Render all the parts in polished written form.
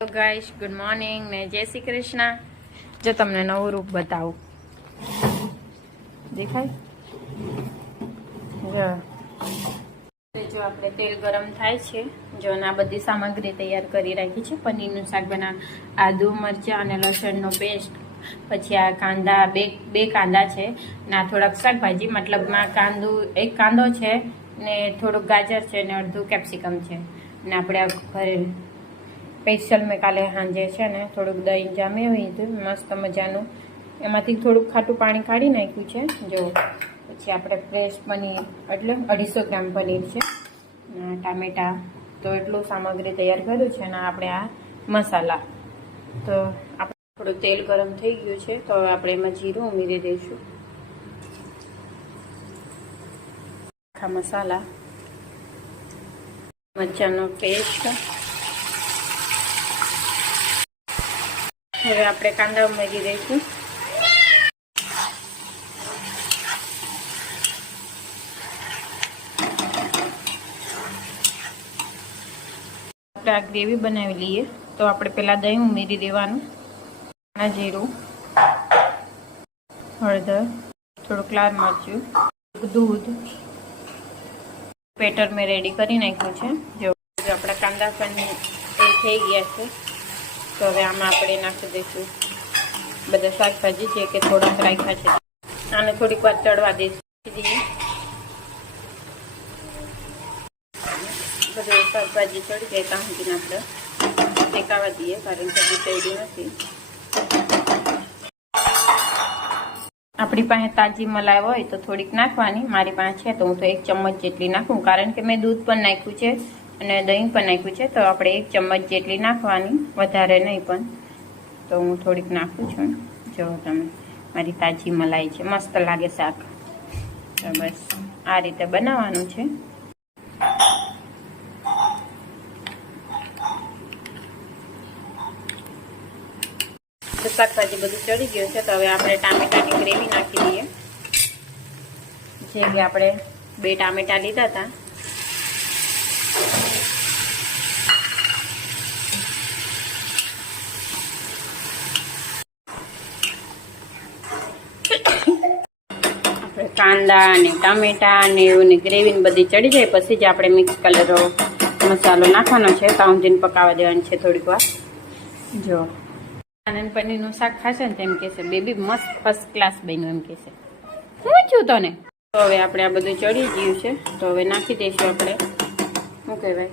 તો guys good morning ને જય શ્રી કૃષ્ણ। જો તમને નવું રૂપ બતાવું, દેખાય? જો આપણે તેલ ગરમ થાય છે, જો આ બધી સામગ્રી તૈયાર કરી રાખી છે। પનીરનું શાક બનાવ, આદુ મરચાં અને લસણનો પેસ્ટ, પછી આ કાંદા બે કાંદા છે ને આ થોડાક શાકભાજી, મતલબમાં એક કાંદો છે ને થોડુંક ગાજર છે ને અડધું કેપ્સિકમ છે ને આપણે આ ઘરે સ્પેશિયલ મેં કાલે સાંજે છે ને થોડુંક દહીં જામેવી હતું મસ્ત મજાનું, એમાંથી થોડુંક ખાટું પાણી કાઢી નાખ્યું છે। જો પછી આપણે ફ્રેશ પનીર એટલે 250 ગ્રામ પનીર છે, ટામેટાં, તો એટલું સામગ્રી તૈયાર કર્યું છે અને આપણે આ મસાલા, તો આપણે થોડું તેલ ગરમ થઈ ગયું છે તો હવે આપણે એમાં જીરું ઉમેરી દઈશું, આખા મસાલા, મરચાંનો પેસ્ટ, હવે આપણે કાંદા ઉમેરી દઈશું, આપણે આ ગ્રેવી બનાવી લઈએ તો આપણે પહેલાં દહીં ઉમેરી દેવાનું, જીરું, હળદર, થોડુંક લાલ મરચું, દૂધ, બેટર મેં રેડી કરી નાખ્યું છે। જો આપણા કાંદા પણ થઈ ગયા છે તો હવે આમાં આપણે નાખી દઈશું બધા શાકભાજી છે કે થોડાક રાખ્યા છે, આને થોડીક વાર ચડવા દઈશું, બધું શાકભાજી ચડી જાય ત્યાં સુધીને આપણે શેકાવા દઈએ, કારણ કે હજી ચડી નથી। આપણી પાસે તાજી મલાઈ હોય તો થોડીક નાખવાની, મારી પાસે છે તો હું તો 1 ચમચ જેટલી નાખું, કારણ કે મેં દૂધ પણ નાખ્યું છે અને દહીં પણ નાખ્યું છે, તો આપણે 1 ચમચ જેટલી નાખવાની, વધારે નહીં પણ, તો હું થોડીક નાખું છું। જો તમે મારી તાજી મલાઈ છે, મસ્ત લાગે શાક, તો બસ આ રીતે બનાવવાનું છે। શાકભાજી બધું ચડી ગયું છે તો હવે આપણે ટામેટાની ગ્રેવી નાખી દઈએ, જે કે આપણે 2 ટામેટા લીધા હતા, આપણે કાંદા અને ટામેટા અને એવું ગ્રેવી બધી ચડી જાય પછી જ આપણે મિક્સ કરેલો મસાલો નાખવાનો છે, તાઉંજીને પકાવવા દેવાની છે થોડીક વાર। જો આનંદ પનીરનું શાક ખાશે ને તેમ કહેશે બેબી મસ્ત ફર્સ્ટ ક્લાસ બન્યું એમ કહેશે, હું છું તને। તો હવે આપણે આ બધું ચડી ગયું છે તો હવે નાખી દઈશું આપણે શું કહેવાય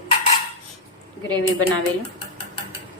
ગ્રેવી બનાવેલી।